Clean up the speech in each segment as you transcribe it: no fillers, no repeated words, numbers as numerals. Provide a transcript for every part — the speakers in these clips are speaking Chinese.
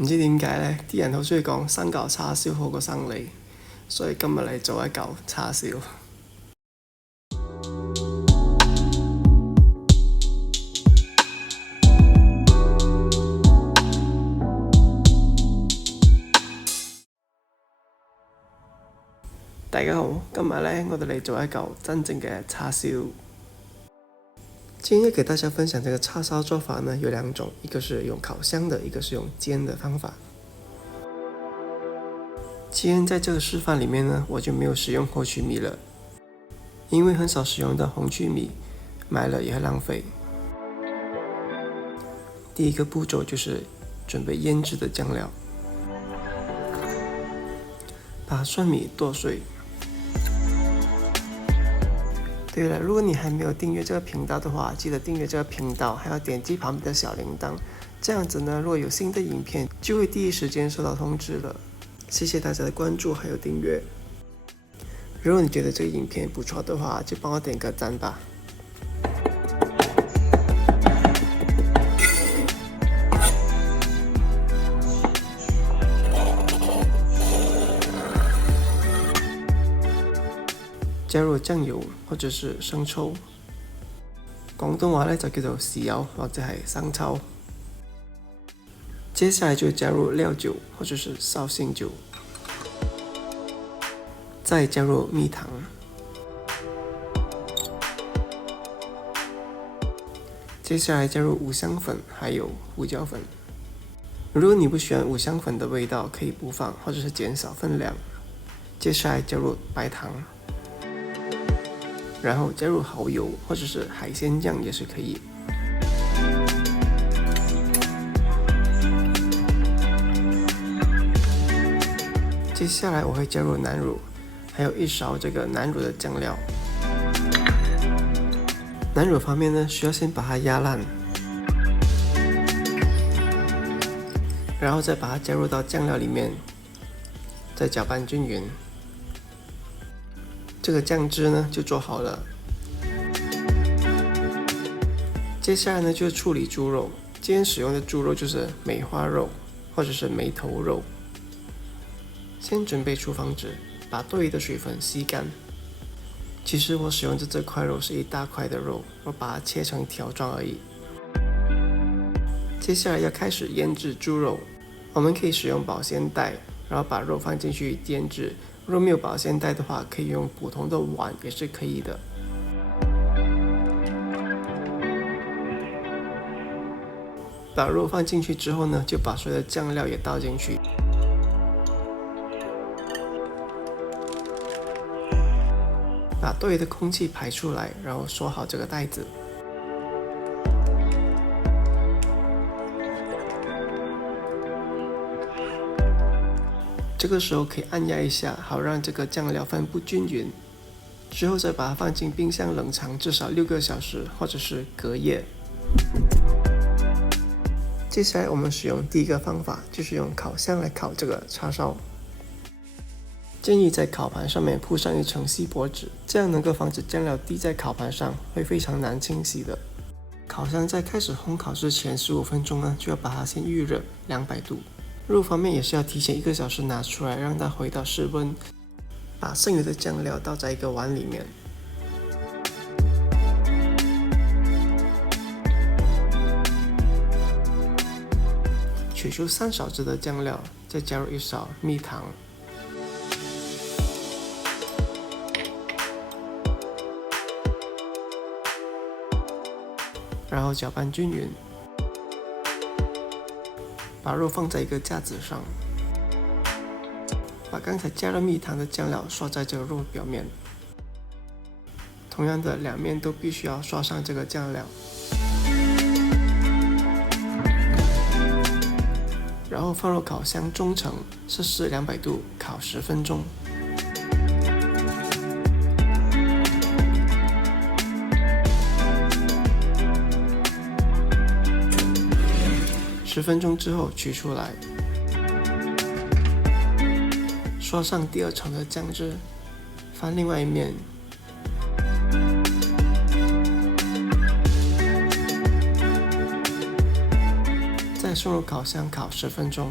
唔知點解呢啲人好中意講生嚿叉燒好過生你，所以今日嚟做一嚿叉燒。大家好，今日呢，我哋嚟做一嚿真正嘅叉燒。今天要給大家分享這個叉燒做法呢，有兩種，一個是用烤箱的，一個是用煎的方法。今天在這個示範裡面呢，我就沒有使用紅曲米了，因為很少使用到紅曲米，買了也會浪費。第一個步驟就是準備醃製的醬料，把蒜米剁碎。对了，如果你还没有訂閱這個頻道的話，記得訂閱這個頻道，還要點擊旁邊的小鈴鐺，這樣子呢，如果有新的影片，就會第一時間收到通知了。謝謝大家的關注還有訂閱。如果你覺得這個影片不錯的話，就幫我點個讚吧。加入醬油或者是生抽，廣東話呢就叫做豉油或者係生抽。接下來就加入料酒或者是紹興酒，再加入蜜糖，接下來加入五香粉還有胡椒粉。如果你不喜歡五香粉的味道，可以不放或者是減少分量。接下來加入白糖。然後加入蠔油或者是海鮮醬也是可以。接下來我會加入南乳，還有一勺這個南乳的醬料。南乳方面呢，需要先把它壓爛，然後再把它加入到醬料裡面，再攪拌均勻。這個醬汁呢就做好了。接下來呢就是處理豬肉，今天使用的豬肉就是梅花肉或者是梅頭肉。先準備廚房紙，把多餘的水分吸乾。其實我使用的這塊肉是一大塊的肉，我把它切成條狀而已。接下來要開始醃製豬肉，我們可以使用保鮮袋，然後把肉放進去醃製。如果沒有保鮮袋的話，可以用普通的碗也是可以的。把肉放進去之後呢，就把所有的醬料也倒進去，把多餘的空氣排出來，然後鎖好這個袋子。這個時候可以按壓一下，好讓這個醬料分布均勻。之後再把它放進冰箱冷藏至少6個小時，或者是隔夜。接下來我們使用第一個方法，就是用烤箱來烤這個叉燒。建議在烤盤上面鋪上一層錫箔紙，這樣能夠防止醬料滴在烤盤上，會非常難清洗的。烤箱在開始烘烤之前15分鐘呢，就要把它先預熱200度。肉方面也是要提前1個小時拿出來，讓它回到室溫。把剩餘的醬料倒在一個碗裡面，取出3勺子的醬料，再加入1勺蜜糖，然後攪拌均勻。把肉放在一個架子上，把剛才加了蜜糖的醬料刷在這個肉表面。同樣的，兩面都必須要刷上這個醬料。然後放入烤箱中程，攝氏200度烤10分鐘。10分鐘之後取出來，刷上第2層的醬汁，翻另外一面，再送入烤箱烤10分钟。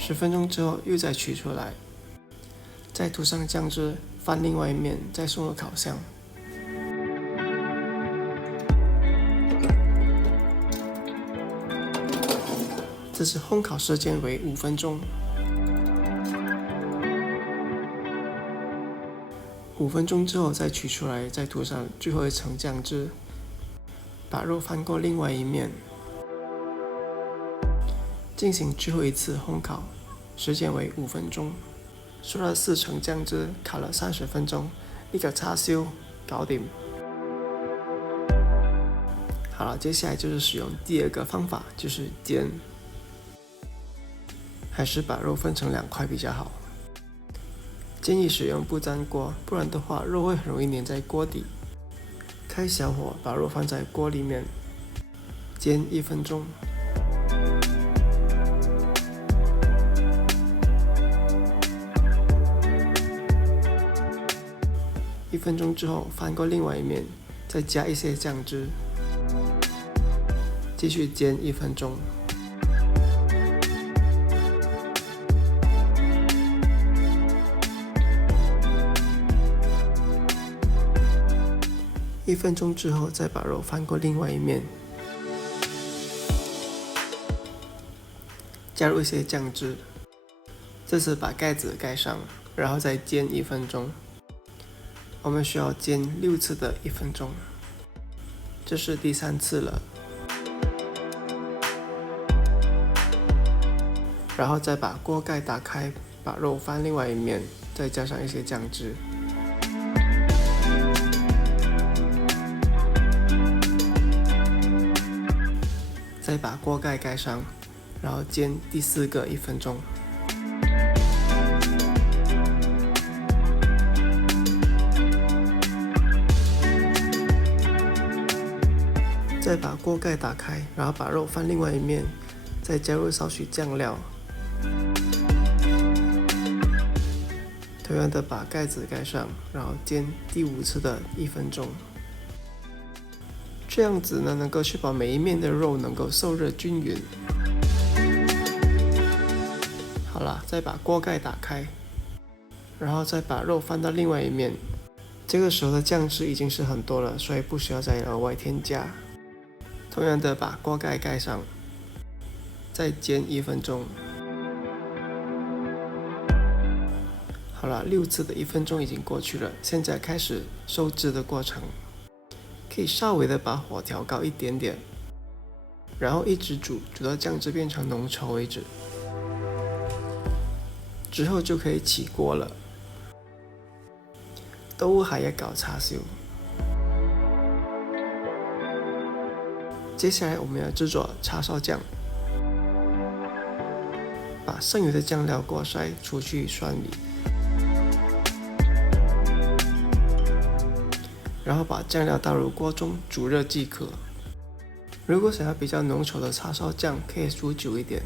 10分钟之后又再取出来，再涂上酱汁，翻另外一面，再送入烤箱。这次烘烤时间为5分钟。5分钟之后再取出来，再涂上最后一层酱汁，把肉翻过另外一面，进行最后一次烘烤，时间为5分钟。刷了4层酱汁，烤了30分钟，一个叉烧搞定。好了，接下来就是使用第二个方法，就是煎。还是把肉分成2块比较好。建议使用不粘锅，不然的话肉会很容易粘在锅底。开小火，把肉放在锅里面，煎1分钟。1分钟之后，翻过另外一面，再加一些酱汁，继续煎1分钟。1分钟之后，再把肉翻过另外一面，加入一些酱汁，这次把盖子盖上，然后再煎1分钟。我们需要煎6次的1分钟，这是第3次了。然后再把锅盖打开，把肉翻另外一面，再加上一些酱汁。再把锅盖盖上，然后煎第4个1分钟。再把锅盖打开，然后把肉翻另外一面，再加入少许酱料。同样的把盖子盖上，然后煎第5次的1分钟。这样子呢，能够确保每一面的肉能够受热均匀。好了，再把锅盖打开，然后再把肉翻到另外一面。这个时候的酱汁已经是很多了，所以不需要再额外添加。同样的把锅盖盖上，再煎1分钟。好了，6次的1分钟已经过去了，现在开始收汁的过程。可以稍微的把火调高一点点，然后一直煮，煮到酱汁变成浓稠为止。之后就可以起锅了。都係一嚿叉燒。接下来我们要制作叉烧酱，把剩余的酱料过筛，除去蒜米。然后把酱料倒入锅中煮热即可。如果想要比较浓稠的叉烧酱，可以煮久一点。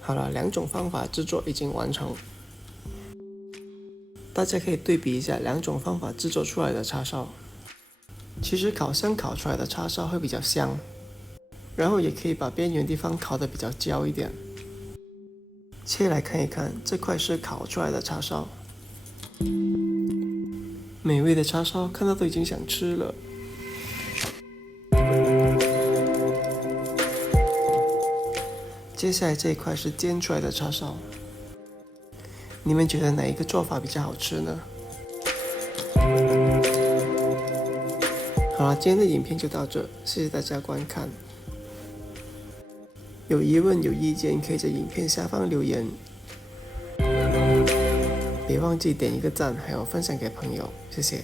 好了，2种方法制作已经完成，大家可以对比一下2种方法制作出来的叉烧。其实烤箱烤出来的叉烧会比较香，然后也可以把边缘地方烤得比较焦一点。切来看一看，这块是烤出来的叉烧，美味的叉烧，看到都已经想吃了。接下来这一块是煎出来的叉烧，你们觉得哪一个做法比较好吃呢？好了，今天的影片就到这，谢谢大家观看。有疑问有意见，可以在影片下方留言。别忘记点一个赞，还有分享给朋友，谢谢。